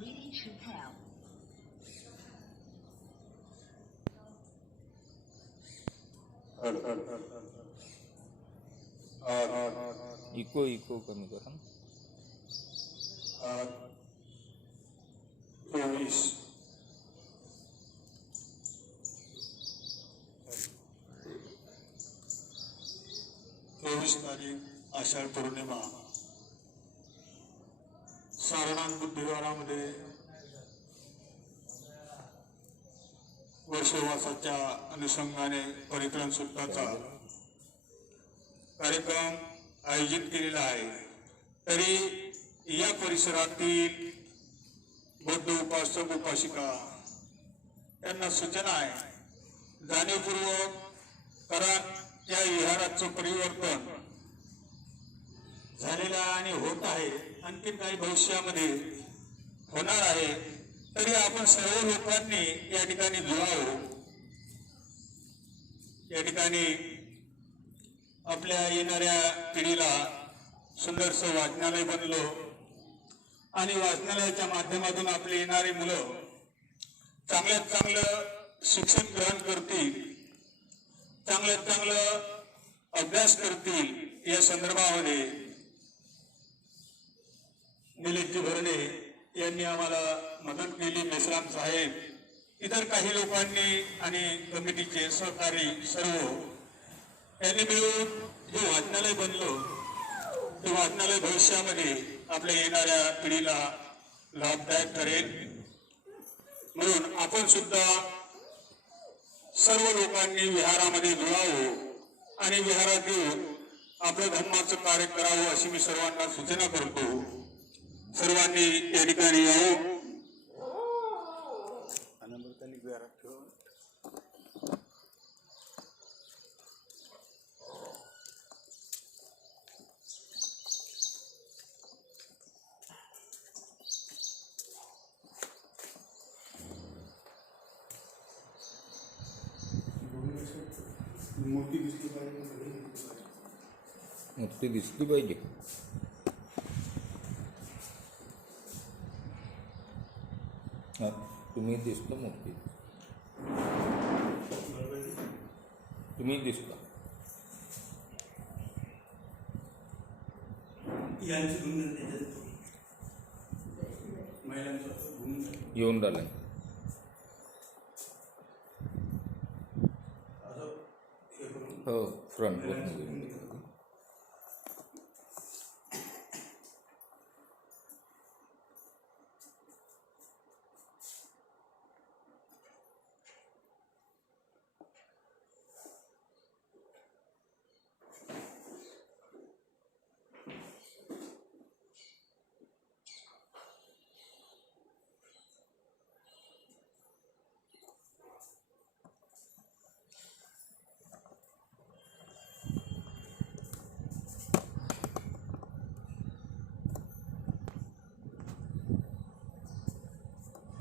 ready to tell. Echo echo कमी करा ना. 24 तारीख आषाढ पौर्णिमा सारनाथ बुद्धिवारामध्ये वर्षवासाच्या अनुषंगाने परिक्रम सुट्टाचा कार्यक्रम आयोजित केलेला आहे. तरी या परिसरातील बौद्ध उपासक उपासिका यांना सूचना आहे जाणीवपूर्वक कारण या विहाराचं परिवर्तन झालेलं आणि होत आहे, आणखी काही भविष्यामध्ये होणार आहे. तरी आपण सर्व लोकांनी या ठिकाणी जुळावं, या ठिकाणी आपल्या येणाऱ्या पिढीला सुंदरसं वाचनालय बनलं आणि वाचनालयाच्या माध्यमातून आपले येणारी मुलं चांगल्यात चांगलं शिक्षण ग्रहण करतील, चांगल्यात चांगलं अभ्यास करतील. या संदर्भामध्ये निलेशजी भरणे यांनी आम्हाला मदत केली, मेश्राम साहेब, इतर काही लोकांनी आणि कमिटीचे सहकारी सर्व यांनी मिळून जे वाचनालय बनलं ते वाचनालय भविष्यामध्ये आपल्या येणाऱ्या पिढीला लाभदायक ठरेल. म्हणून आपण सुद्धा सर्व लोकांनी विहारामध्ये जुळावं आणि विहारात येऊन आपलं धर्माचं कार्य करावं अशी मी सर्वांना सूचना करतो. सर्वांनी या ठिकाणी यावं. मूर्ती दिसली पाहिजे, मूर्ती दिसली पाहिजे. हा, तुम्ही दिसतो मूर्ती, तुम्ही दिसता. येऊन राहिलाय. हो, फ्रंट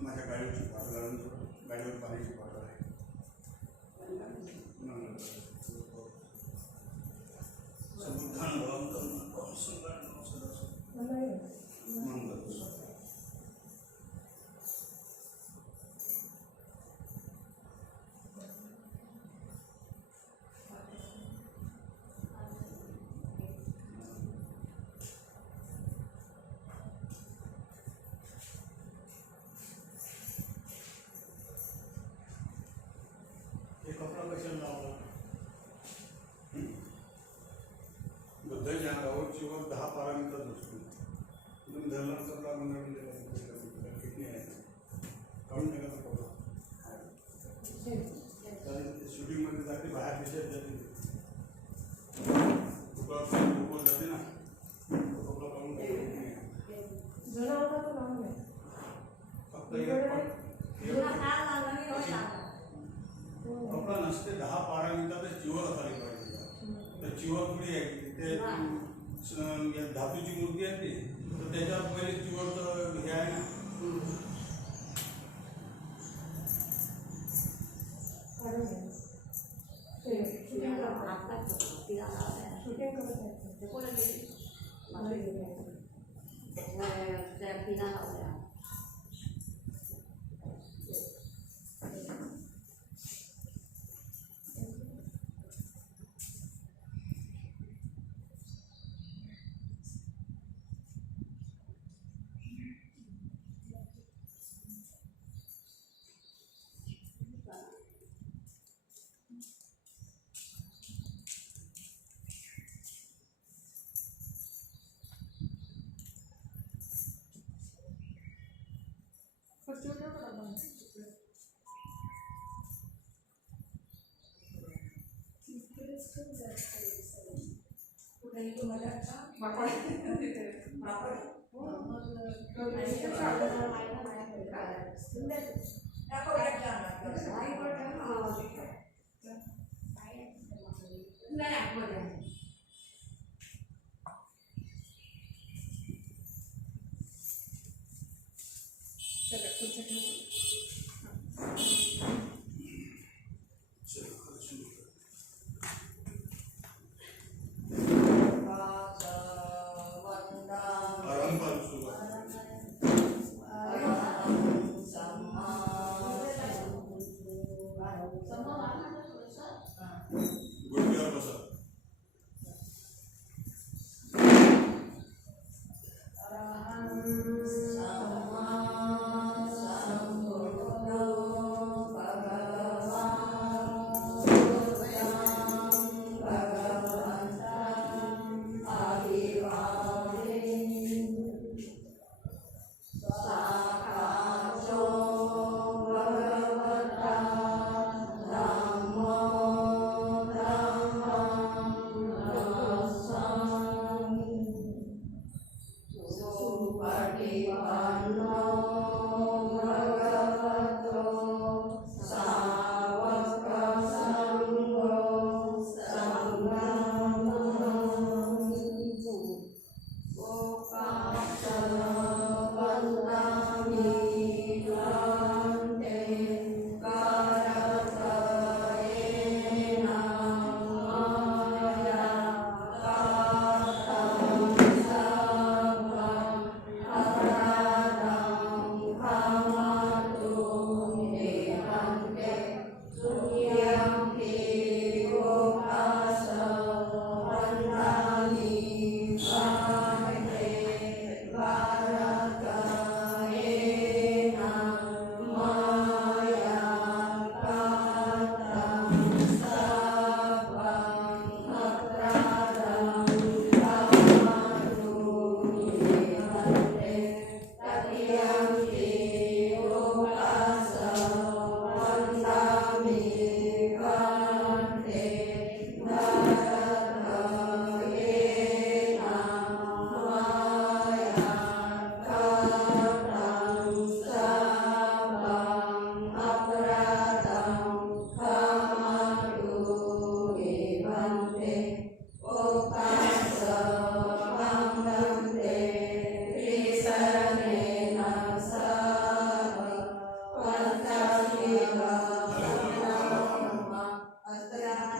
माझ्या गाडीची गाडीवर पाण्याची बॉटल आहे. कपडा कशाला लावला? बुद्धाच्या अंगावर चिवर 10 पारामीटर असतो. तुम्ही धर्मांतरला मंडळून दिला किती आहे काढून नका तो कपडा. शूटिंगमध्ये जाते, बाहेर देशात जाते, कपडा जाते ना, तो कपडा काढून कपडा नसते. 10 पारामीटरच चिवर असायला पाहिजे. तर चिवर कुठे आहे ते धातूची मूर्ती आहे ती, तर त्याच्यावर पहिले चिवरचं हे आहे ना. गुडघ्यावर बसा.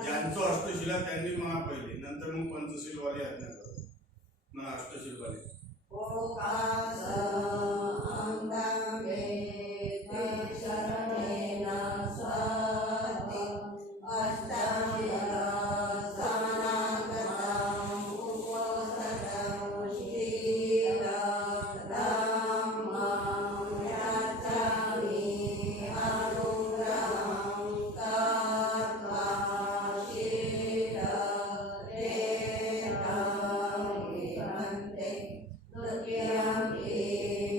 ज्यांचं अष्टशिला त्यांनी म्हणा पहिले, नंतर मग पंचशीलवाले आज्ञा करतात. म्हणा अष्टशीलवाले. Yeah.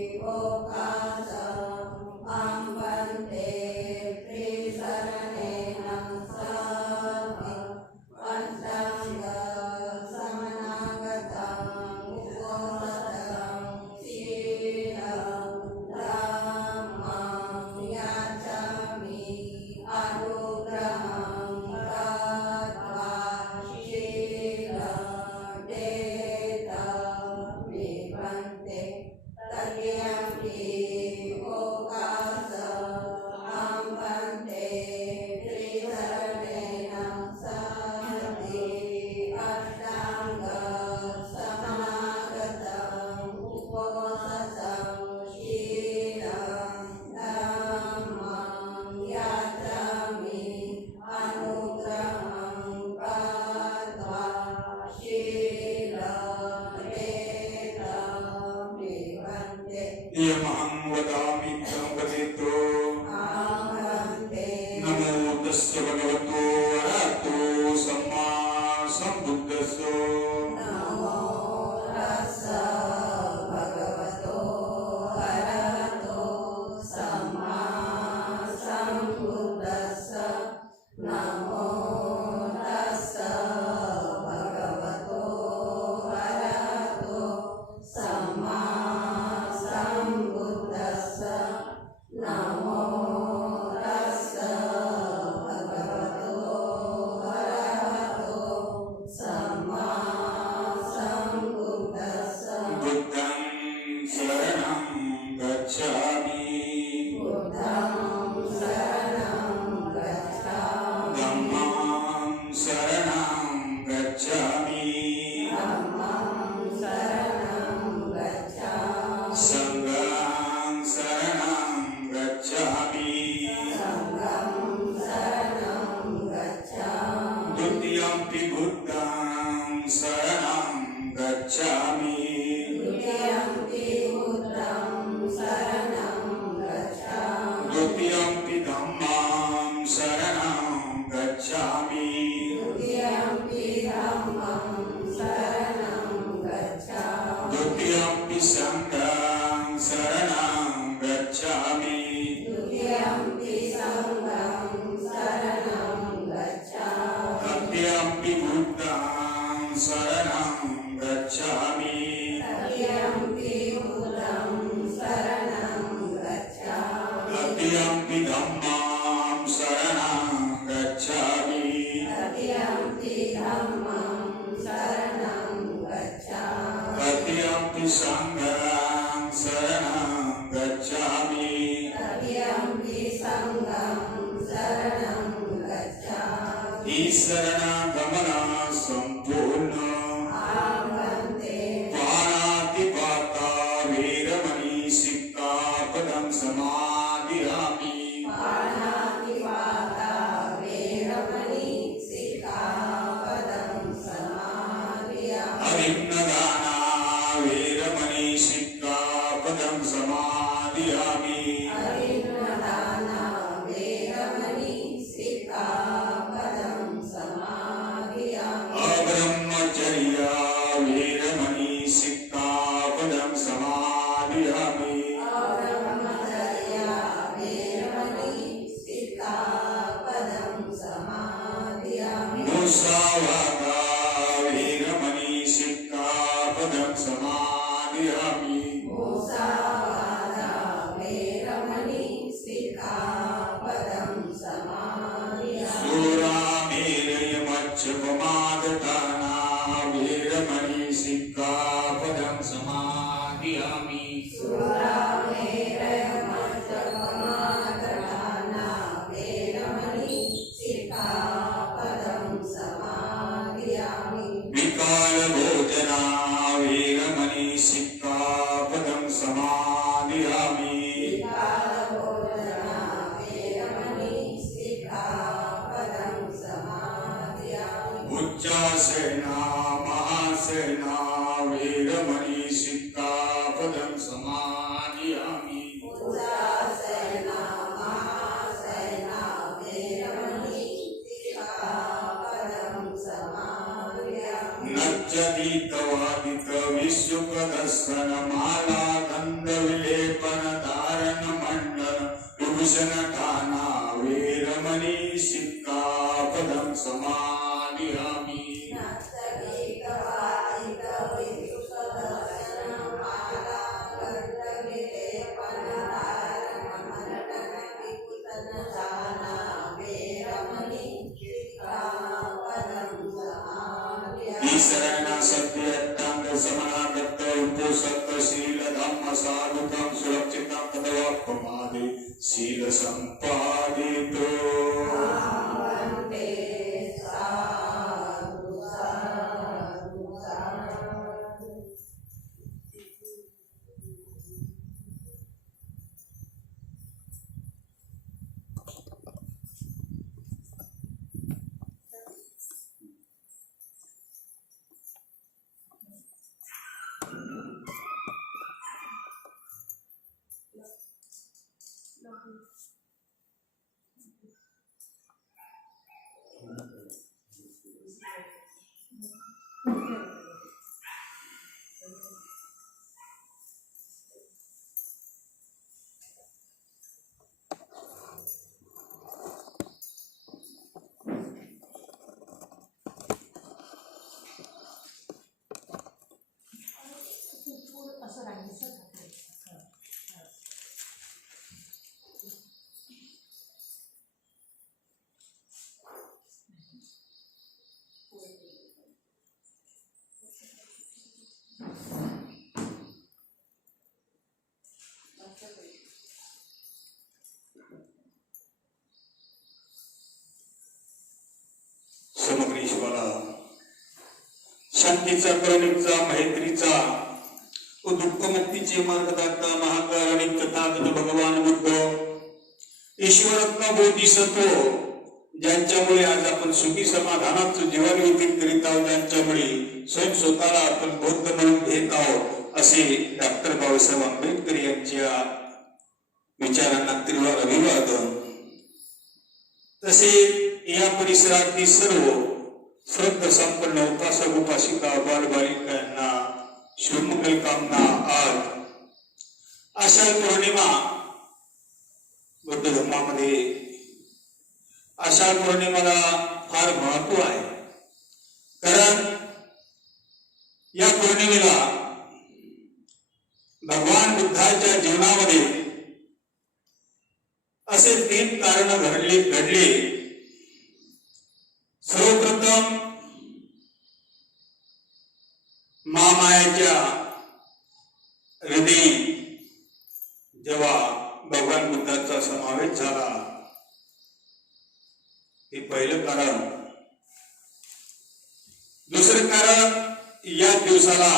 धम्मं शरणं गच्छामि संघं शरणं गच्छामि द्वितीयंपि बुद्धं शरणं गच्छामि द्वितीयंपि धम्मं शरणं गच्छामि द्वितीयंपि संघं शरणं गच्छामि तृतीयंपि बुद्धं शरणं गच्छामि तृतीयंपि धम्मं शरणं गच्छामि तृतीयंपि संघं शरणं गच्छामि शरणगमना संपूर्ण पाणातिपाता वीरमणि सिक्कापदं समादियामि अभिन्नदाना वीरमणि सिक्कापदं समादियामि अब्रह्मचर्य वीरमणि सिक्कापदं समादियामि मुसावादा वीरमणि सिक्कापदं समादियामि सूरामेरयमच्छपमाददाना वीरमणि सिक्कापदं समादियामि विकालभोजना वीरमणि सिक्कापदं समादियामि उच्चासेना महासेना वीरमणि सिक्कापदं समादियामि नच्चदीतवादित विश्वप्रदर्शन माला गंध विलेपन धारण मंडल विभूषण ठाना वीरमणि सिक्कापदं समादियामि शरण सत्य अत्यंत समागत उपोषक शील धम्म साधुकं सुरक्षितं तदवाप्यमादि शील संपादितो झाला. शांतीचा, करुणेचा, मैत्रीचा व दुःखमुक्तीचे मार्गदाता महाकाल आणि तथागत भगवान बुद्ध, ईश्वरत्न बोधिसत्व, ज्यांच्यामुळे आज आपण सुखी समाधानाचं जीवन व्यतीत करीत आहोत, ज्यांच्यामुळे स्वयं स्वतःला आपण बौद्ध म्हणून घेत आहोत, असे डॉक्टर बाबासाहेब आंबेडकर यांच्या विचारांना तीव्र अभिवादन. तसे या परिसरातील सर्व श्रद्धा संपन्न उपासक उपासिका बालबालिका यांना शुभमंगल कामना. आज आषाढ पौर्णिमा, बुद्ध धर्मामध्ये आषाढ पौर्णिमेला फार महत्व आहे. कारण या पौर्णिमेला भगवान बुद्धाच्या जीवनामध्ये असे 3 कारण घडले. सर्वप्रथम महामायाच्या हृदयी जेव्हा भगवान बुद्धाचा समावेश झाला, हे पहिलं कारण. दुसरं कारण, या दिवसाला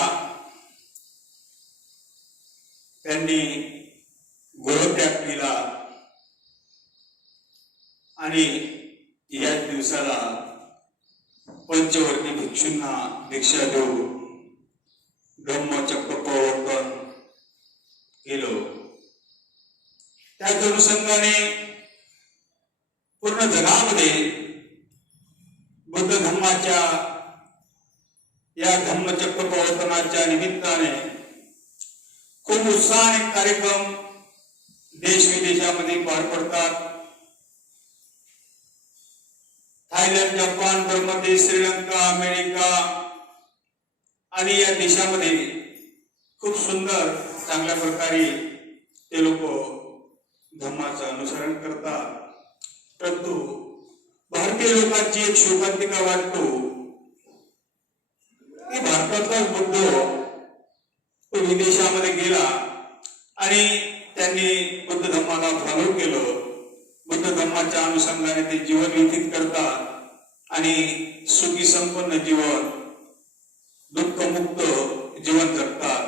त्यांनी गृहत्याग केला आणि या दिवसाला पंचवर्णी भिक्षूंना दीक्षा देऊन धम्मचक्र प्रवर्तन केलं. त्याच अनुषंगाने पूर्ण जगामध्ये बुद्ध धर्माच्या या धम्मचक्र प्रवर्तनाच्या निमित्ताने खूप उत्साहाने कार्यक्रम देश विदेशामध्ये पार पडतात. Thailand, Japan, Bangladesh, Sri Lanka, America आणि या देशामध्ये खूप सुंदर चांगल्या प्रकारे ते लोक धम्माचं अनुसरण करतात. परंतु भारतीय लोकांची एक शोकांतिका वाटतो की भारताचा बुद्ध तो विदेशामध्ये गेला आणि त्यांनी बुद्ध धम्माला फॉलो केलं. बुद्ध धम्माच्या अनुषंगाने ते जीवन व्यतीत करतात आणि सुखी संपन्न जीवन, दुःखमुक्त जीवन जगतात.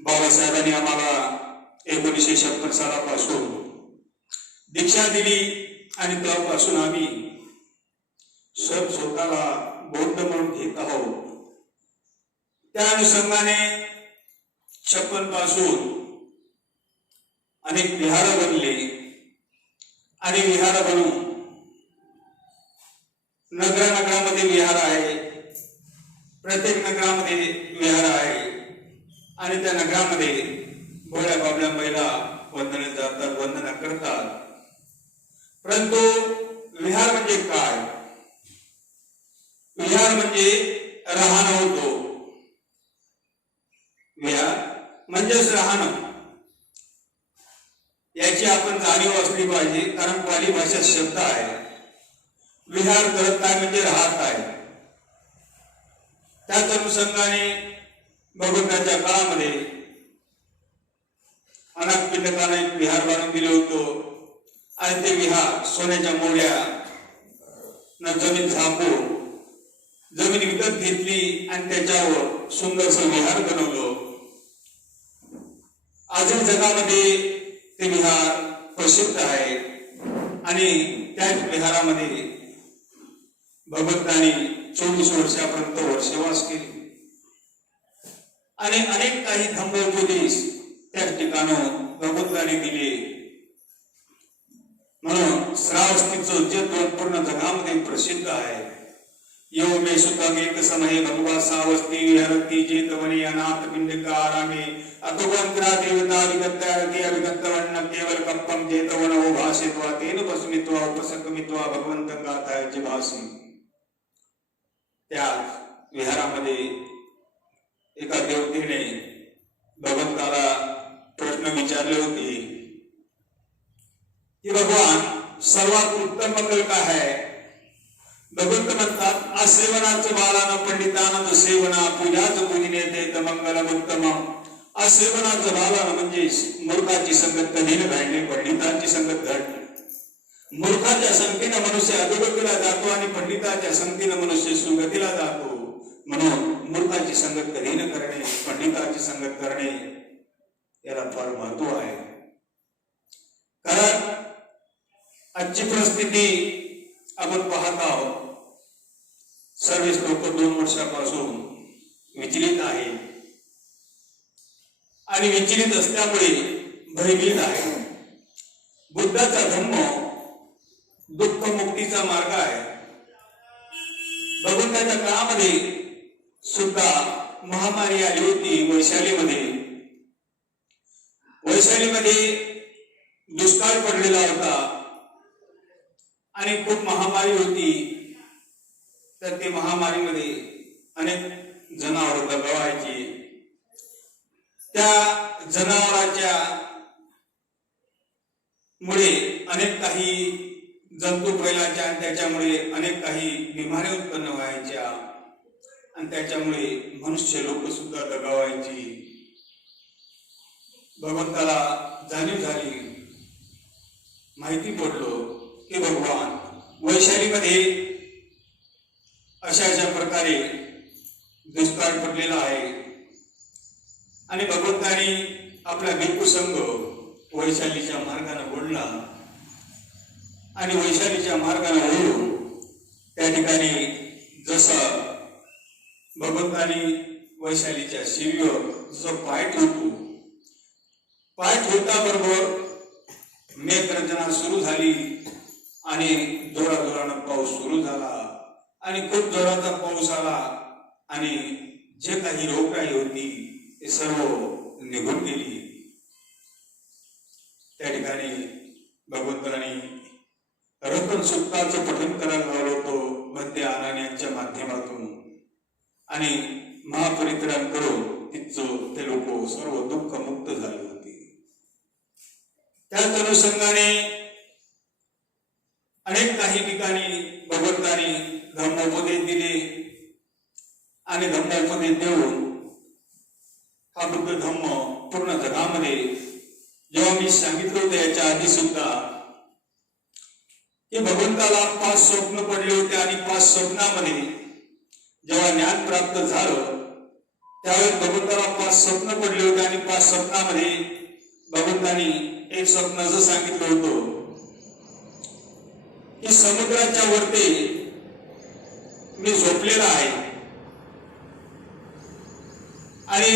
बाबासाहेबांनी आम्हाला 1956 सालापासून दीक्षा दिली आणि तेव्हापासून आम्ही स्वतःला बौद्ध म्हणून घेत आहोत. त्या अनुषंगाने 56 पासून अनेक विहार बनले आणि विहार बनून नगरामध्ये विहार आहे, प्रत्येक नगरामध्ये विहार आहे आणि त्या नगरामध्ये भोळ्या बाबल्या महिला वंदने जातात, वंदना करतात. परंतु विहार म्हणजे काय? विहार म्हणजे राहणं होतो. विहार म्हणजेच राहणं, याची आपण जाणीव असली पाहिजे. कारण पाली भाषेत शब्द आहे विहार करत आहे म्हणजे राहत आहे. त्याच अनुषंगाने भगवंताच्या काळामध्ये अनाथपिंडकाने एक विहार बांधून दिलं होतं आणि ते विहार सोन्याच्या मोड्या न जमीन झाकून जमीन विकत घेतली आणि त्याच्यावर सुंदरसं विहार बनवलं. आजही जगामध्ये ते विहार प्रसिद्ध आहे आणि त्याच विहारामध्ये भगवंतांनी 24 वर्षापर्यंत वर्षवास केले आणि अनेक काही धम्मोपदेश त्याच ठिकाणं भगवंतांनी दिले. म्हणून श्रावस्तीचं जे पूर्ण जगामध्ये प्रसिद्ध आहे. यो मे सुतम एक समय भगवा सावस्ती विहरती जेतवनी अनाथ पिंडिका आरामे अतोगंत्रा देवता विगत्यारती अविगत्तवन्न केवल कप्पम जेतवन ओ भाषित्वा तेन पस्मित्वा उपसकमित्वा भगवंतं गातायचे भासी. त्या विहारामध्ये एका देवतेने भगवंताला प्रश्न विचारले होते की भगवान सर्वात उत्तम मंगल काय आहे? भगवंत म्हणतात असेवनाचं बालानं पंडितानं सेवना पूजाच पूजिने देत मंगलम उत्तमम. असेवनाचं बालानं म्हणजे मूर्खाची संगत कधी न घडली, पंडितांची संगत घडली. मूर्खाच्या संगतीनं मनुष्य अधोगतीला जातो आणि पंडिताच्या संगतीनं मनुष्य सुगतीला जातो. म्हणून मूर्खाची संगत कधी न करणे, पंडिताची संगत करणे याला फार महत्व आहे. कारण आजची परिस्थिती आपण पाहत आहोत. सर्वच लोक 2 वर्षापासून विचलित आहे आणि विचलित असल्यामुळे भयभीत आहे. बुद्धाचा धम्म दुःख मुक्तीचा मार्ग आहे. भगवंताच्या काळामध्ये सुद्धा महामारी आली होती. वैशालीमध्ये दुष्काळ पडलेला होता आणि खूप महामारी होती. तर ते महामारीमध्ये अनेक जनावर दगावायची. त्या जनावरांच्या मुळे अनेक काही जंतू फैलायच्या आणि त्याच्यामुळे अनेक काही बिमाऱ्या उत्पन्न व्हायच्या आणि त्याच्यामुळे मनुष्य लोक सुद्धा दगावायची. भगवंताला जाणीव झाली, माहिती पडलो की भगवान वैशालीमध्ये अशा प्रकारे दुष्काळ पडलेला आहे आणि भगवंतानी आपला भिक्खू संघ वैशालीच्या मार्गाने ओढला आणि वैशालीच्या मार्गाने ओढून त्या ठिकाणी जसं भगवंतानी वैशालीच्या शिवीवर जसं पाय ठेवता बरोबर मेघगर्जना सुरू झाली आणि जोराजोरानं पाऊस सुरू झाला आणि खूप जोराचा पाऊस आला आणि जे काही रोगराई होती ते सर्व निघून गेली. त्या ठिकाणी भगवंतांनी रतन सूक्ताचं पठण करायला लावलं होतं भक्ती आनंद यांच्या माध्यमातून आणि महापरित्राण करून तिथं ते लोक सर्व दुःख मुक्त झाले होते. त्याच अनुषंगाने अनेक काही ठिकाणी भगवंतांनी धम्मोपदेश दिले आणि धम्मोपदेश देऊन हा बुद्ध धम्म पूर्ण जगामध्ये जेव्हा मी सांगितलं होतं याच्या आधी सुद्धा की भगवंताला 5 स्वप्न पडले होते आणि 5 स्वप्नामध्ये जेव्हा ज्ञान प्राप्त झालं त्यावेळेस भगवंताला 5 स्वप्न पडले होते आणि 5 स्वप्नामध्ये भगवंतांनी एक स्वप्न असं सांगितलं होतं की समुद्राच्या वरती मी झोपलेला आहे आणि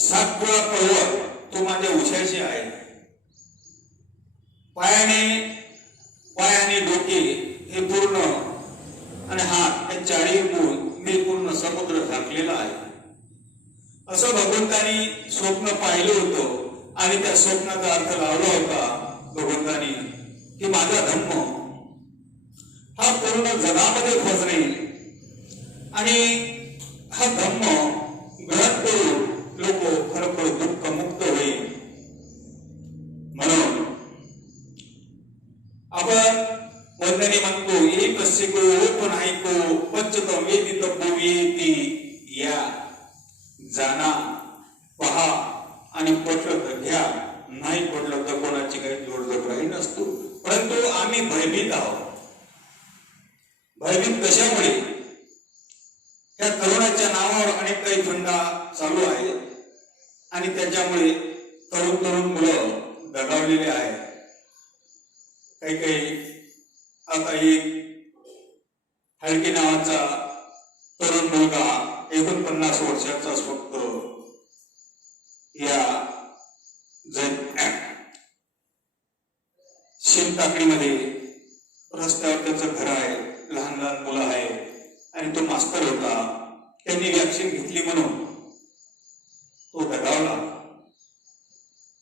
7 पुळा पर्वत तो माझ्या उशाशी आहे. पायाने डोके हे पूर्ण आणि हात हे 40 गुण मी पूर्ण समुद्र झाकलेला आहे. असं भगवंतांनी स्वप्न पाहिलं होतं आणि त्या स्वप्नाचा अर्थ लावला होता भगवंतांनी की माझा धम्म हा पूर्ण जगामध्ये पोचणे आणि हा धम्म ग्रहण करून लोक खरोखर दुःख मुक्त होईल. म्हणून आपण वंदने म्हणतो एक शिको पण ऐको पंचतम वेदित बोवेती या जाना पहा आणि पटलं तर घ्या, नाही पडलं तर कोणाची काही जोडजोड नसतो. परंतु आम्ही भयभीत आहोत. भयभीत कशामुळे? त्या तरुणाच्या नावावर अनेक काही फंडा चालू आहे आणि त्याच्यामुळे तरुण मुलं दगावलेले आहेत. काही आता एक हलकी नावाचा तरुण मुलगा 49 वर्षाचाच फक्त या शेतटाकडीमध्ये रस्त्यावर त्याचं घर आहे, लहान मुलं आहे आणि तो मास्तर होता. त्यांनी वॅक्सिन घेतली म्हणून तो दगावला.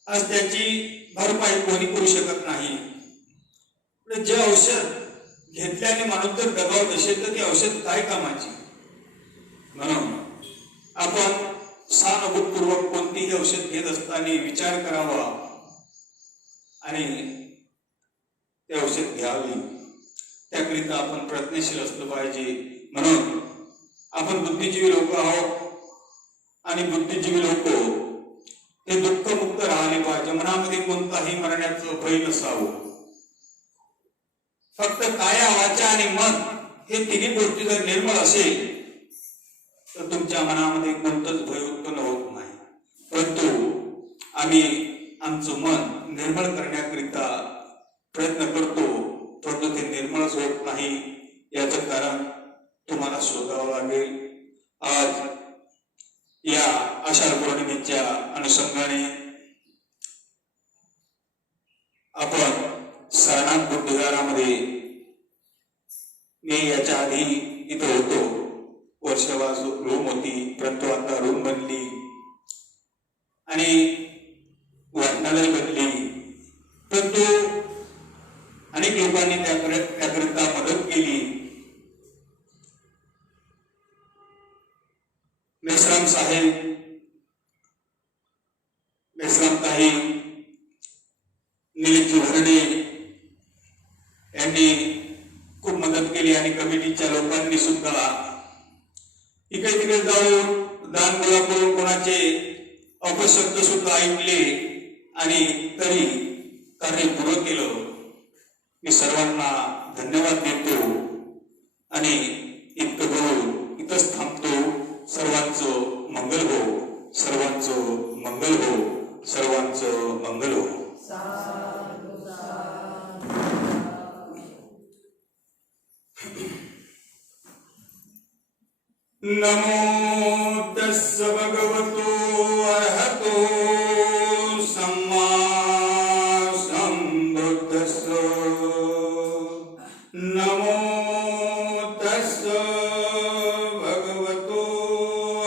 आज त्याची भरपाई कोणी करू शकत नाही. जे औषध घेतल्याने माणूस जर दगावत असेल तर ती औषध काय कामाची? म्हणून आपण सहानुभूतपूर्वक कोणतीही औषध घेत असताना विचार करावा आणि ते औषध घ्यावी. त्याकरिता आपण प्रयत्नशील असलं पाहिजे. म्हणून आपण बुद्धिजीवी लोक आहोत आणि बुद्धिजीवी लोक हे दुःखमुक्त राहिले पाहिजे. मनामध्ये कोणताही मरण्याचं भय नसावं. फक्त काया वाचा आणि मन हे तिन्ही गोष्टी जर निर्मळ असेल तर तुमच्या मनामध्ये कोणतंच भय उत्पन्न होत नाही. परंतु आम्ही आमचं मन निर्मळ करण्याकरिता प्रयत्न करतो, परंतु ते निर्मळच होत नाही. याचं कारण तुम्हाला शोधावं लागेल. आज या आषाढ पौर्णिमेच्या अनुषंगाने आपण सारनाथ बुद्धविहारामध्ये, मी याच्या आधी इथं होतो, वर्षावास रूम होती, परंतु आता रूम बनली आणि वाचनालय बनली. परंतु अनेक लोकांनी त्याकरिता मदत केली. मेश्राम साहेब, मेश्राम ताई, निलेशजी भरणे यांनी खूप मदत केली आणि कमिटीच्या लोकांनी सुद्धा इकडे तिकडे जाऊन दान गोळा करून कोणाचे अपशब्द सुद्धा ऐकले आणि तरी कार्य पूर्ण केलं. मी सर्वांना धन्यवाद देतो आणि इतकं बोलून इथंच थांबतो. सर्वांचं मंगल हो, सर्वांचं मंगल हो, सर्वांचं मंगल हो. नमो तस्स भगवतो अरहतो सम्मा सम्बुद्धस्स. नमो तस्स भगवतो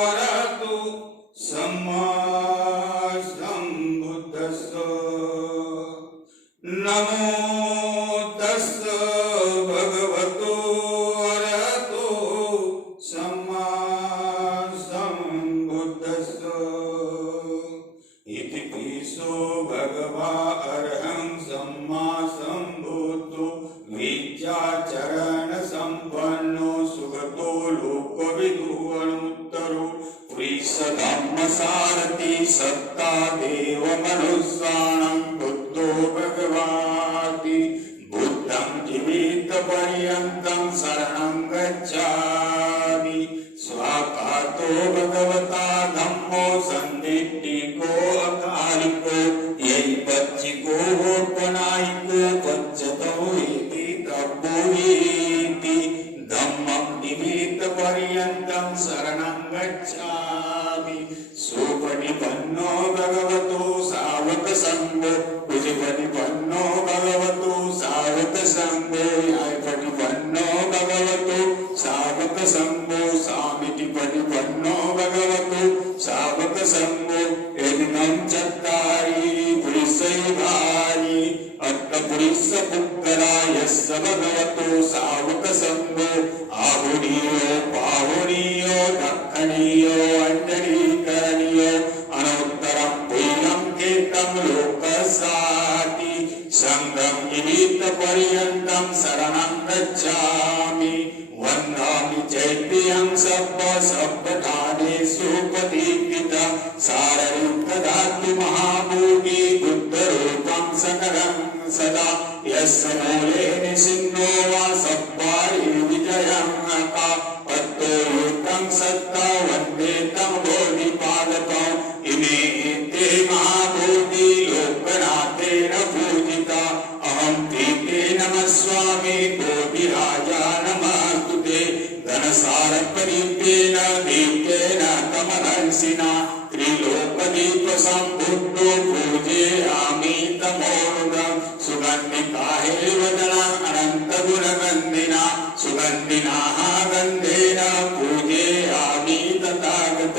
अरहतो सम्मा सम्बुद्धस्स. नमो तस्स भगवतो अरहतो सम्मा सम्बुद्धस्स. इति पिसो भगवा अरहं सम्मा सम्बुद्धो विद्याचरण संपन्नो सुगतो लोकविदुरनुत्तरो पुरीश धम्म सारथी सत्ता देव मनुष्याणां बुद्धो भगवाति. बुद्धं जीवित पर्यन्तं शरणं गच्छामि. स्वाकातो भगवता धम्मो संदिट्टिको अकालिको यैपच्चिको होपनायिको पच्चतो इति तब्बोहीति. धम्मं जीवित पर्यन्तं शरणं गच्छामि. सुपरिपन्नो भगवतो सावक संघो विधिपरिपन्नो भगवतो सावक संघो न्यायपरिपन्नो भगवतो सावक संघो सामितिपरिपन्नो भगवतो सावक संघो. एनं चत्तारि पुरुषैवानि अट्टपुरुष पुक्कला यस्य भगवतो सावक संघो. आहुनीयो पाहुनीयो दक्षिणीयो अंजलीकरणीयो अनोत्तरं पुण्यं कीर्तं लोकसाति. संघं जीवित पर्यन्तं शरणं गच्छामि. वन्दामि चैत्यं सप्तधानेषु प्रतीक्षितं साररूपधातु महाभूति बुद्धरूपं सकलं सदा. यस्य मूले निसिन्नो वा सप्पारि विजयं नका पत्तो युक्तं सत्ता वन्दे तं बोधिपादकम्. इमे ते महाभूति लोकनाथेन पूजिता. अहं ते नमस्वामि बोधिराजा नमस्तुते. घनसारपरिपेण दीप्तेन कमलंसिना त्रिलोकदीपसम्बुद्धो पूजयामि तमोरुगं. सुगन्धिकाहे वदनं अनन्तगुणगन्धिना सुगन्धिनाः गन्धेन पूजयामि तथागत.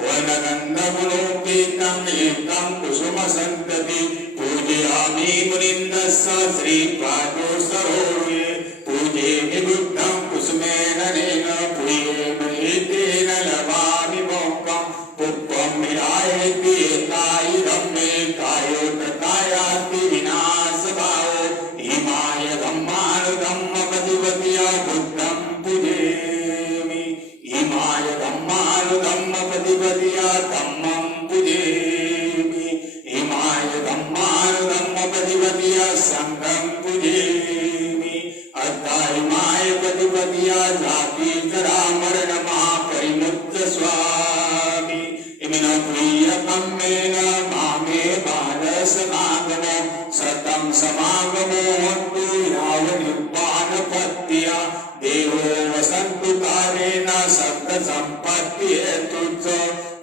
वनगन्धगुणोपेतं एकं कुसुमसन्तति पूजयामि मुनिन्दस्य श्रीपादो सरोरुहे. पूजयामि बुद्धं कुसुमेन नेन पूजयेम एतेन लभामि मोक्षं. पुष्पं विरायति एकायिदं मे कायो तकायाति विनाशभावो. इमाय धम्मानुधम्मपतिपतिया बुद्धं पूजयामि. इमाय धम्मानुधम्मपतिपतिया धम्मं पूजयामि. इमाय धम्मानुधम्मपतिपतिया संघं पूजयामि. समागमो सतं समागमो होन्तु यावनिर्वाणपत्त्या देवो वसन्तु कालेन सप्तसम्पत्तिहेतुश्च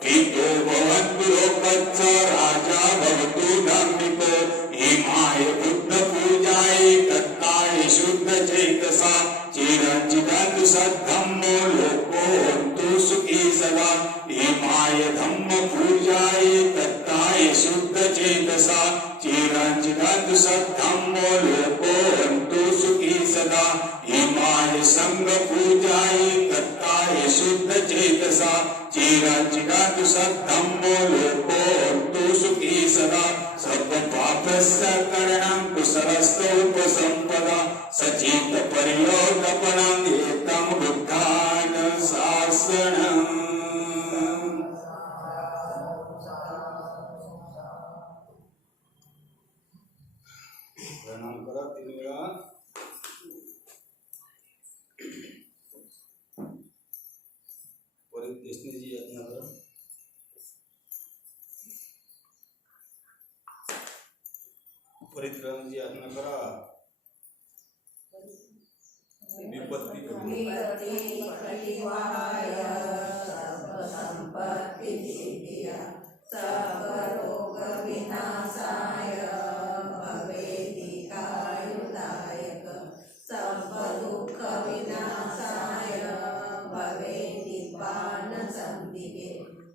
पितो भवन्तु लोकच्च राजा भवतु धार्मिको हिमाय बुद्धपूजाय दत्ताय शुद्धचेतसा चिरञ्जीवन्तु सद्धम्मो लोको होन्तु सुखी सदा हिमाय धम्मपूजाय दत्ताय शुद्धचेतसा चिरञ्जीवन्तु सद्धम्मो लोको होन्तु सुखी सदा हिमाय संघपूजाय दत्ताय शुद्धचेतसा चिरञ्जीवन्तु सद्धम्मो लोको होन्तु सुखी सदा सर्वपापस्य करणं कुशलस्य उपसम्पदा सचित परियोगपणं एतं बुद्धानुशासनम्। प्रणाम करा 3 वेळा. परत देशनेची यातना करा. परित्राणाची यातना करा. विपत्ती कमी.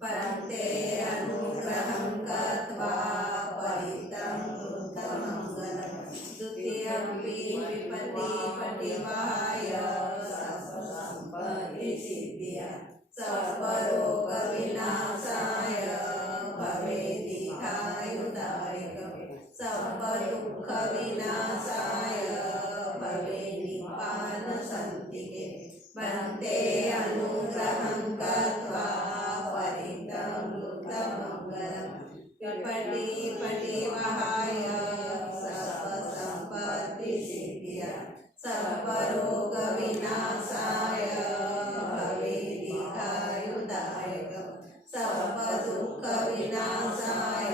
परन्ते अनुग्रहं कृत्वा परितं कृतमङ्गलं द्वितीयम्पि विपत्तिपटिवाय सर्वसम्पत्तिसिद्धिया सर्वरोगविनाशाय भवेदिकायुदायकं सर्वदुःखविनाशाय भवेन्निप्पानसन्तिके परन्ते अनुग्रहं कृत्वा परितं कृतमङ्गलं विपत्तिपटिवाय सर्वसम्पत्तिसिद्धिया सर्वरोगविनाशाय भवेदिकायुदायकं सर्वदुःखविनाशाय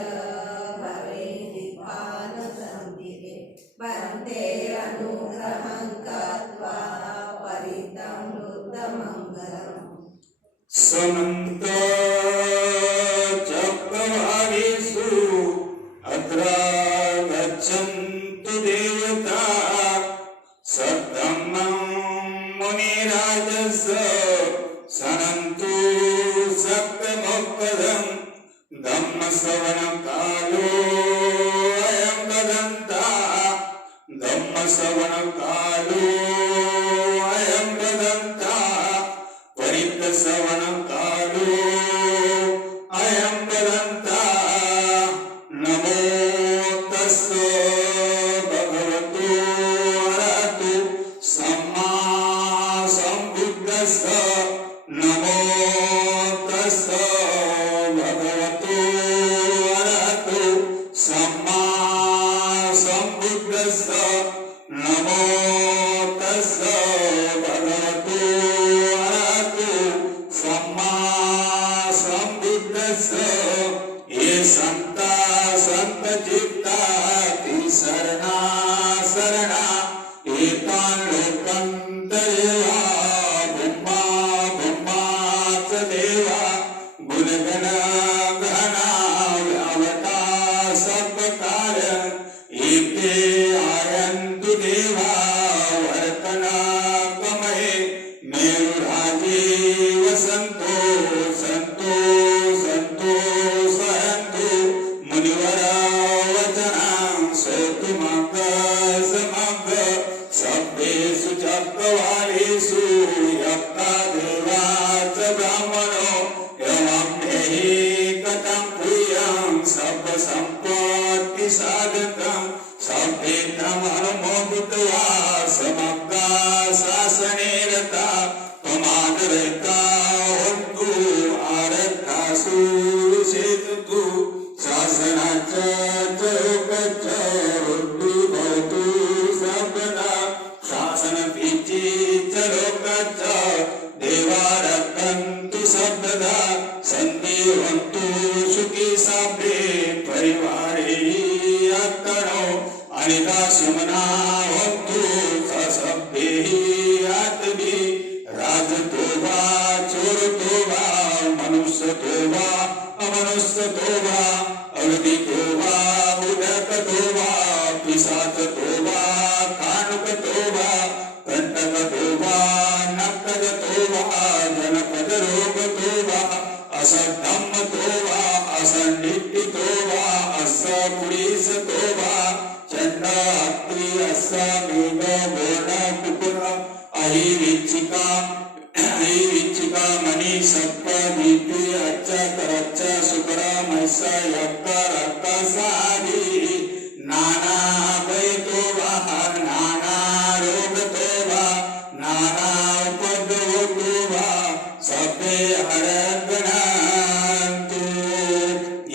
भवेन्निप्पानसन्तिके परन्ते अनुग्रहं कृत्वा परितं कृतमङ्गलम्। समन्त चक्रवालेषु अत्रा गच्छन्तु देवता सद्धम्मं मुनिराजस शृण्वन्तु सत्यमुपदं धम्मश्रवणकालो अयं वदन्ता धम्मश्रवणकालो अयं वदन्ता परितश्रवणकालो अयं वदन्ता नमो तस्स भगवतो अरहतो सम्मा सम्बुद्धस्स नमो तस्स भगवतो अरहतो सम्मा सम्बुद्धस्स नमो तस्स भगवतो अरहतो सम्मा सम्बुद्धस्स ये संता संत चित्ता ति शरणा शरणा एतान् लोकन्तरेवा ब्रह्मा ब्रह्मा च देवा गुणगण गहना व्यावता सर्वकार एते आयन्तु देवा वर्तना कमहे मेरुराजे वसन्तो सन्तो सन्तो सहन्तु मुनिवरा वचनं श्रोतुमग्ग समग्ग सभ्येषु चक्रवालेषु यक्ता देवा च ब्राह्मणो यमम्यहि कथं प्रियं सर्वसम्पत्तिसाधकं सभ्येतमनुमोदित्वा समग्गा शासने रता त्वमादरता होन्तु आरक्षासु विशेषतु शासनाच्च च लोकच्च होन्तु भवतु सर्वदा शासनपीठे अनिदाशमना होतु सभ्येहि आत्मी राज तोबा चोर तोबा मनुष्य तोबा अमनुष्य तोबा अगदी तोबा उदक तोबा पिशाच तोबा कानुक तोबा कंटक तोबा नक्कद तोबा जनपद रोग तोबा असं धम्म तोबा असं नित्य तोबा असं पुरीस तोबा चंड हत्ती असा मेघ बोर्ड कुकुर अहि विचिका मनी सप्प नीति अच्छा करच्चा सुकरा मैसा यक्का रक्का सारी नाना भय तोबा नाना रोग तोबा नाना उपद्रव तोबा सभ्ये हरगणान्तु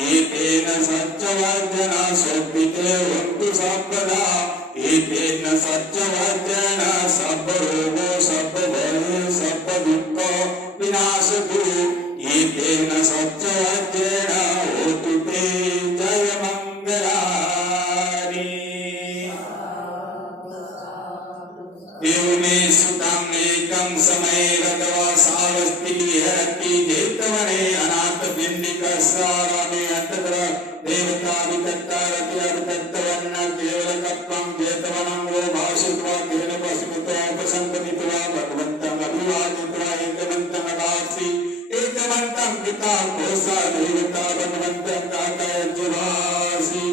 एतेन सत्यवचना शोभिते होन्तु सर्वदा एतेन सत्यवचना सर्वरोगो सर्वभयो सर्वदुःख विनाशतु एतेन सत्यवचना होतु ते जयमङ्गलानि। देवमे सुतं एकं समये भगवा सावस्ति हरति जेतवने अनाथ बिंदिकसारामे अंतकर देवता विकट्टारति अविकट्टवन्न केवल कप्पं जेतवनं वो भाषित्वा केन पशुतो उपसंपदित्वा भगवन्तं अभिवादित्वा एकमन्तं अदासि एकमन्तं पिता कोसा देवता भगवन्तं काकायज्यभासि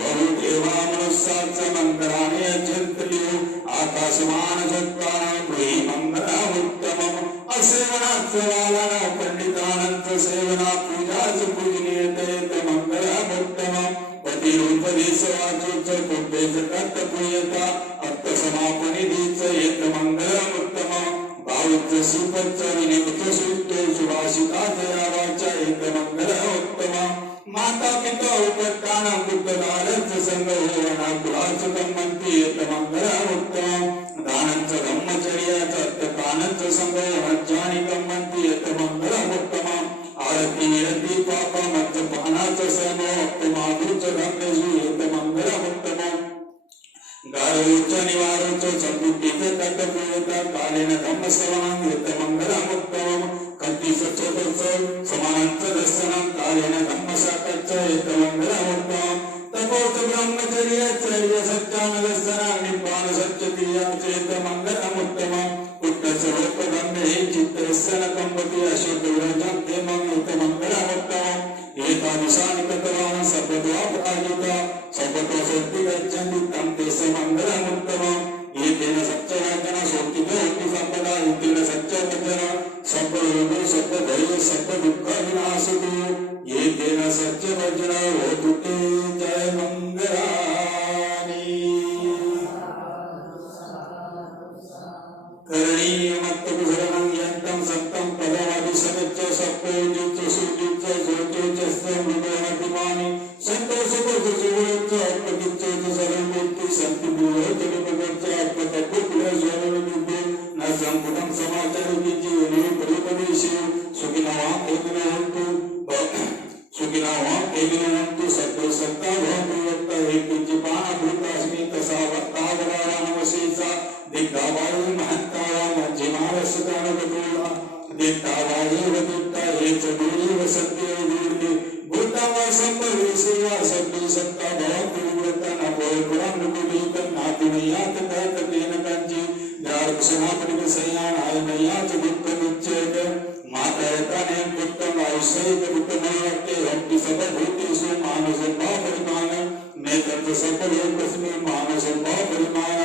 बहुदेवा मनुष्यात् मंगलानि अजन्तल्यो आकाशमान जत्तानं गृही मंगलमुत्तमम् असेवनात् वालानां पंडितानंत सेवना पूजाच पूजनीयते मंगलमुत्तमम् पतिरूपदेशवाचोच कुब्बेच कर्तव्यता अर्थसमापनिधीच यत् मंगलमुत्तमम् भावुच सुपच्च विनिमुच सुतो सुभाषिता जया वाचा एक मंगलमुत्तमम् माता पिता उपत्तानं बुद्धदारच संगहोना कुलाच कम्मन्ति यत् मंगलमुत्तमम् दानंच ब्रह्मचर्याच अर्थकानंच संगोहज्जानि कम्मन्ति यत् मंगलमुत्तमम् आरती निरति पापमच्च पानाच समोक्तमादुच धम्मेषु यत् मंगलमुत्तमम् गारोच निवारोच संपुटित तत्पूयता कालेन धम्मश्रवणं यत् मंगलमुत्तमम् कल्पित चतुर्थ समानंच दर्शनं कालेन धम्मशाकच्च यत् मंगलमुत्तमम् तपोच ब्रह्मचर्याचर्य सत्यानदर्शनं निब्बाण सत्यक्रिया चेत मंगलमुत्तमम् पुट्टच लोकधम्मे चित्तस्य न कम्पति अशुद्धव्रजं देमं यत् मंगलमुत्तमम् एतादृशानि कृतवान् सर्वद्वापराजिता सर्वतो सत्ति गच्छन्ति तं तेषु मंगलमुत्तमम् एतेन सत्यवचन सोत्तितो होति सर्वदा एतेन सत्यवचन सर्वरोगो सर्वभयो सर्वदुःख विनाशतु एतेन सत्यवचन होतु ते जयमङ्गलानि। करणीयमत्तकुशलं यन्तं सत्तं पदमभिसमिच्च सप्पोदिच्च सुदिच्च ज्योतिच्च स्तमृतोमतिमानि सन्तोषपदुसुवच्च अल्पदिच्च सर्वमूर्ति सन्तिभूतनिपगच्च अल्पतत्त्वकुलस्वरविदुद्धो न सम्पुटं समाचारति जीवने परिपदेशे सुखिनः एकिनो सत्तो सत्ता भवतु यत्त हेकिञ्चिपान भूतास्मि तसा वर्तावराणवशेषा दिग्धावायु महत्ताया मध्यमावसतानवतोला दिग्धावायु वदित्ता हे च दूरीव सत्यो दूर्गे भूतावा संभवेशेवा सत्तो सत्ता भवतु व्रता न भवपुरां नुकुलीकं नाति नयात कहतकेन कञ्चि द्राक्षणापनिक संयानाय नयाच दुःखमुच्येत मातयताने पुत्रं आयुष्यैक दुःखमयते हन्ति सर्वभूतेषु मानसभापरिमाण नेतृत्व सर्वलोकस्मि मानसभापरिमाण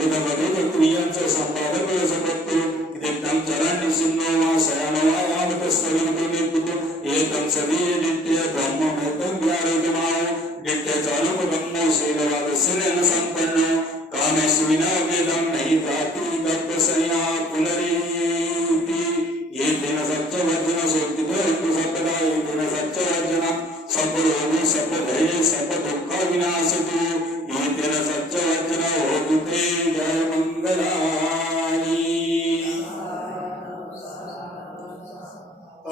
उदवदुक्रियं च सम्पादकसपत्तु दिक्तं चरण्य सिंहो वा शयनवा यावत् स्थवितुनिपुतो एकं सदीय नित्य ब्रह्ममेतं ज्ञानगमाय नित्यचालुक ब्रह्मो शीलवादस्येन सम्पन्नो कामेषु विना वेदं नहि धाति गर्भशय्या पुनरीति एतेन सत्यवचन सोत्तितो हेतु सर्वदा एतेन सत्यवचन सर्वरोगो सर्वभये सर्वदुःख विनाशतु एतेन सत्यवचन होतु ते जयमङ्गलानि।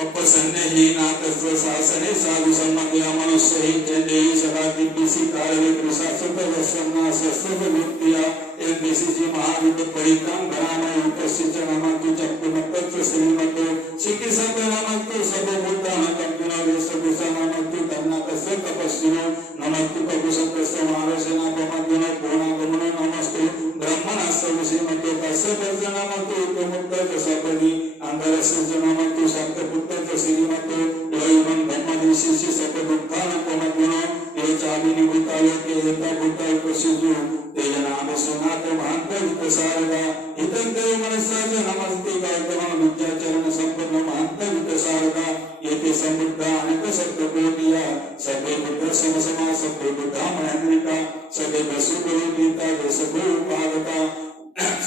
अपसन्नहीनातस्व शासने साधु सम्मत्या मनुष्यैः चण्डैः सदा दिव्य एनबीसी कार्य प्रशासक वसन्ना सस्त्र व्यक्तिया एनबीसी महाविद्य परिक्रम घराना उपस्थित नामक चक्र श्रीमत शिखी सब नामक सब भूतान कंपना वेशभूषा नामक धर्म कस्य तपस्विनो नमक कपुसक समारसेना पमग्न पूर्णा गमन नमस्ते ब्रह्मण सब श्रीमत कस्य वर्ज नामक उपमुक्त सबदि अंधर सज नामक सप्तपुत्र श्रीमत योगमन ब्रह्मदेशी सब दुखान पमग्न ये चाबिनी भूताल के हेता भूताल प्रसिद्धो तेजनाम सुनात महंत वितसारगा हितं देव मनसाज नमस्ते गायतम विद्याचरण संपन्न महंत वितसारगा येते समुद्र अनेक सप्तकोटिया सबे बुद्ध समसमा सबे बुद्धा महेंद्रिका सबे वसुबलो गीता वसुबो उपागता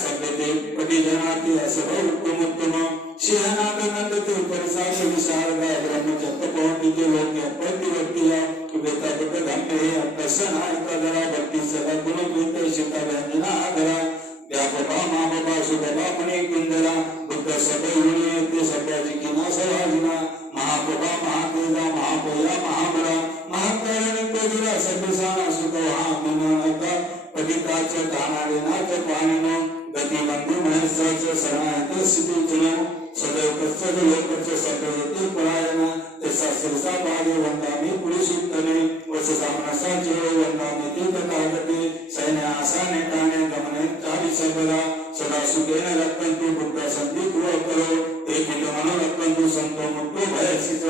सबे देव परिजनाति असभ उत्तम उत्तम शिहनाद नंदते परिसार विशारगा ब्रह्म चतुर्कोटि के लोक प्रतिवर्तिया वेता बुद्ध धम्मे अप्रसन्नाय कदरा भक्ति सदा गुण वेते शिता व्यंजना आदरा व्यापका महाबा सुबा मणि कुंदरा बुद्ध सबे गुणीयते सबजी की नासराजना महाप्रभा महादेवा महाभया महाबला महाकारण कोदरा सबसाना सुखवा मिनानका पतिताच दानारेनाच पानिनो गति बंधु महेश्वरच शरणायत सिद्धुजनो सदैव कच्च लोकच सदैवते परायण तसा शिरसा भागे वंदामि पुरुषोत्तमे वस सामनसा जेव वंदामि तीर्थकागते सैन्य आसाने काने गमने चारि सबला सदा सुखेन रक्षन्तु बुद्ध संदीप करो एक मनो रक्षन्तु संतो मुक्तो भयसित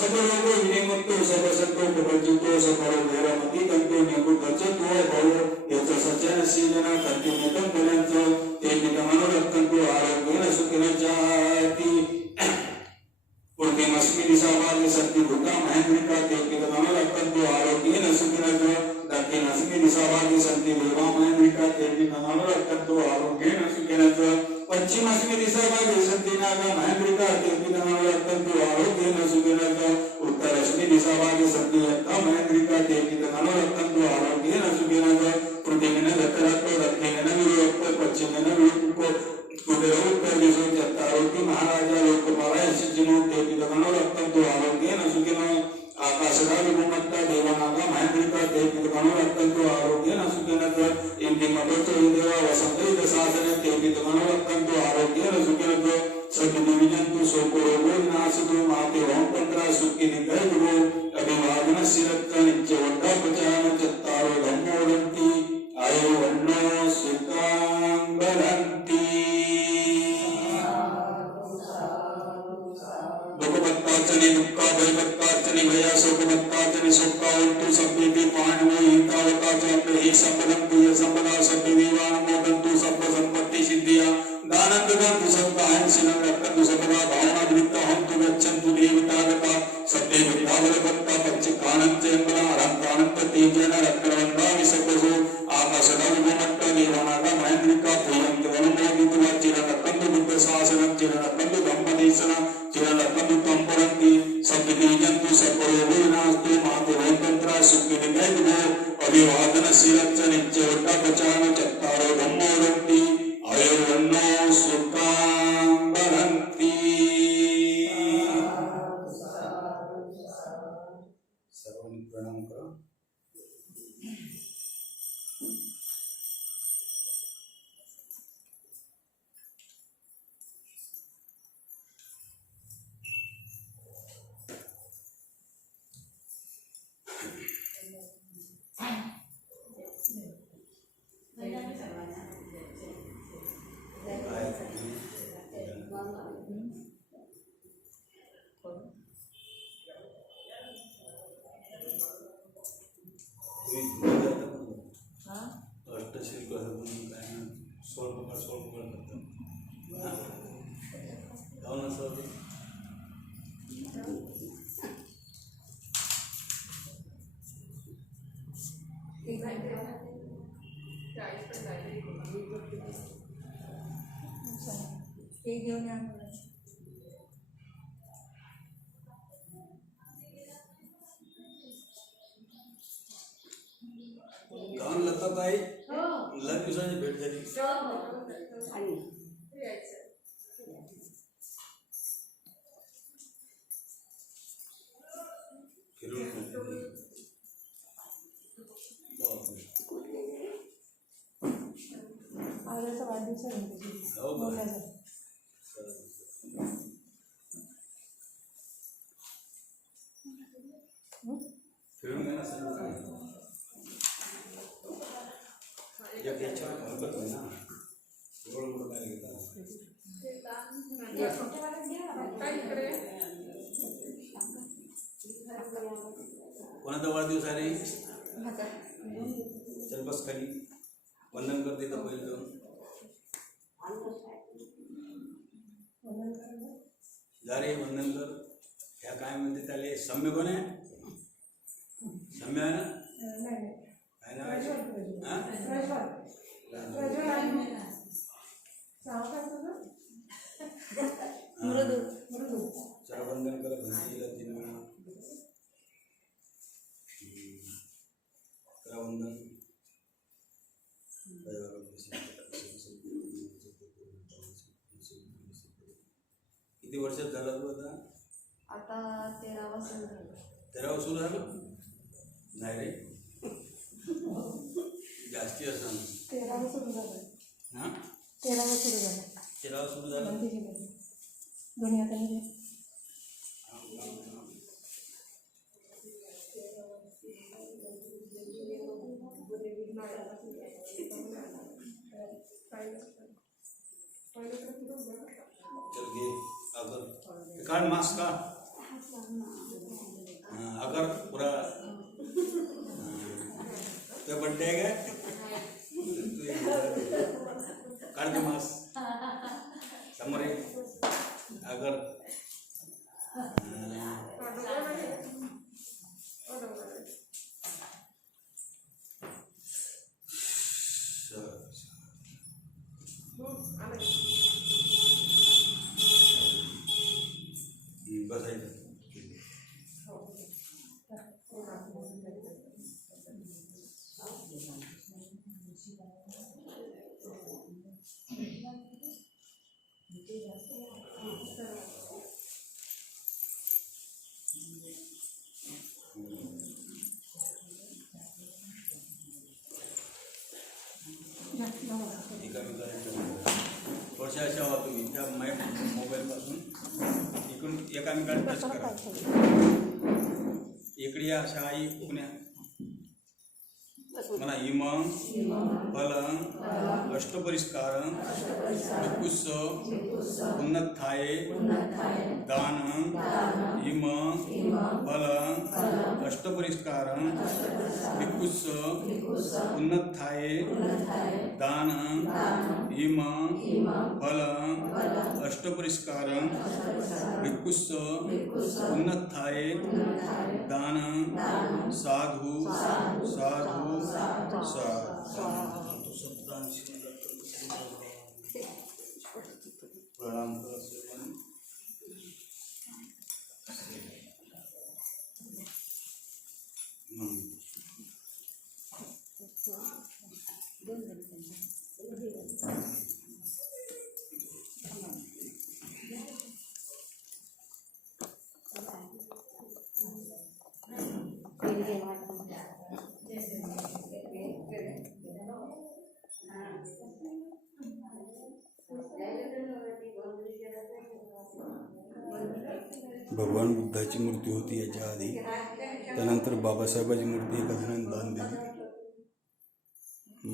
सब लोगो विनिमुक्तो सब संतो प्रवज्जितो सकरो वेरमति कंतो निकुद्धचतो भवो यत सचन सीजना कंटिनेतं पुनंतो एक मनो रक्षन्तु आरोग्येन सुखिन जाति पूर्णिमस्मि दिशाभागे शक्ति भूता महेंद्रिका तेकित मनोरक्तंतु आरोग्येन सुखिनः दक्षिणस्मि दिशाभागे शक्ति देवा महेंद्रिका तेकित मनोरक्तंतु आरोग्येन सुखिनः पश्चिमस्मि दिशाभागे शक्ति नागा महेंद्रिका तेकित मनोरक्तंतु आरोग्येन सुखिनः उत्तरस्मि दिशाभागे शक्ति यत्ता महेंद्रिका तेकित मनोरक्तंतु आरोग्येन सुखिनः पृथिवीन दत्तरत्व दक्षिणेन विरोक्त पश्चिमेन विरोक्त कुबेरोत्तर दिशो चत्तारोति महाराजा लोकपालाय सिज्जनो तेपित मनोरक्तंतु आरोग्येन सुखिनो आकाशराज भूमत्ता देवानागा महेंद्रिका तेपित मनोरक्तंतु आरोग्येन सुखिनः इंदि मदोचो देवा वसंतैत शासने तेपित मनोरक्तंतु आरोग्येन सुखिनः सभी दिविजंतु सोकोरोगो विनाशतो माते वंपंत्रा सुखि निगयगो अभिवादन सिरत्त नित्य वड्डा पचान चत्तारो धम्मोदंति आयो वन्नो सुखां बरंति दुःखपत्ताचनि दुःखा भयपत्ताचनि भया शोकपत्ताचनि शोकावन्तु सभ्येपि पाण्डवो एतावताचाप्य हि सम्पदं प्रिय सम्पदा सभ्य देवानुमोदन्तु सभ्य सम्पत्ति सिद्धिया दानन्दगन्तु सत्ताहं सिनं रक्षन्तु सपदा भावनादृत्ता हन्तु गच्छन्तु देवतागता सभ्ये विद्यावरभक्ता पच्चकानञ्च यम्बरा अरन्तानन्त तेजेन रक्तवन्दामि सभ्यसो आकाशदाविभूमट्टा देवानागा महेन्द्रिका प्रियन्ति वनमोदित्वा चिरनक्कन्तु बुद्ध शासनं चिरनक्कन्तु धम्मदेशनं चिरनक्कन्तु तम्परन्ति सभ्यबीजन्तु सर्वरोगो विनास्तु माते वैतन्त्रा सुखिनिकैर्भो अभिवादन शिरच्च नित्यवट्टापचान चत्तारो धम्मोदन्ति आयुर्वन्नो सुखां बरन्ति सर्वं प्रणाम करो कान लतात आहे लग दिवसांची भेट झाली फिरून आजचा वाढदिवस आहे गणपतीचा. हो का? बोलायचं. फिरून घ्या ना सर. एक याच्यावर काम करतोय ना. एवढं मोठं काय घेता? कोणाचा वाढदिवस आहे रे? चल बस खाली. वंदन करते तर पहिले जाऊन. जा रे वंदन कर. ह्या काय म्हणते त्याले? सम्य कोण आहे? सम्य आहे ना? नाही. काय नाव आहे? हां? प्रज्वल आहे. नाव काय तुझं? मृदू. चला वंदन करा भंतीला 3 वेळा. करा वंदन. किती वर्षात झाला तू आता? आता 13 सुरू झालं. 13 सुरू झालं? नाही रे, जास्ती असं. 13 सुरू झालं. हां, 13 सुरू झालं. 13 सुरू झालं. गणपतीची दोन्ही हाताने. चल घे अगर काढ मास्क का. अगर पुरा तुझा बड्डे आहे काय? काढ दे मास्क समोर ये. अगर बसायचं. वर्षा अशा व्हा तुम्ही त्या मोबाईलपासून इकडून एकामेकाला टच करा. इकडे या अशा आई पुण्या म्हणा. इमं फलं अष्टपरिष्कारं दुःखुस्स उन्नत्थाये दानं इमं फलं अष्टपरिष्कारं दुःखुस्स उन्नत्थाये दानं इमं फलं अष्टपरिष्कारं दुःखुस्स उन्नत्थाये दानं साधु साधु प्रणाम कर. भगवान बुद्धाची मूर्ती होती याच्या आधी. त्यानंतर बाबासाहेबाची मूर्ती एका जणांनी दान दिली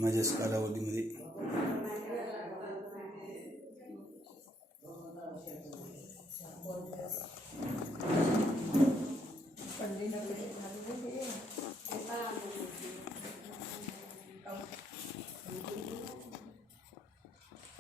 माझ्याच कालावधीमध्ये. पंढरीला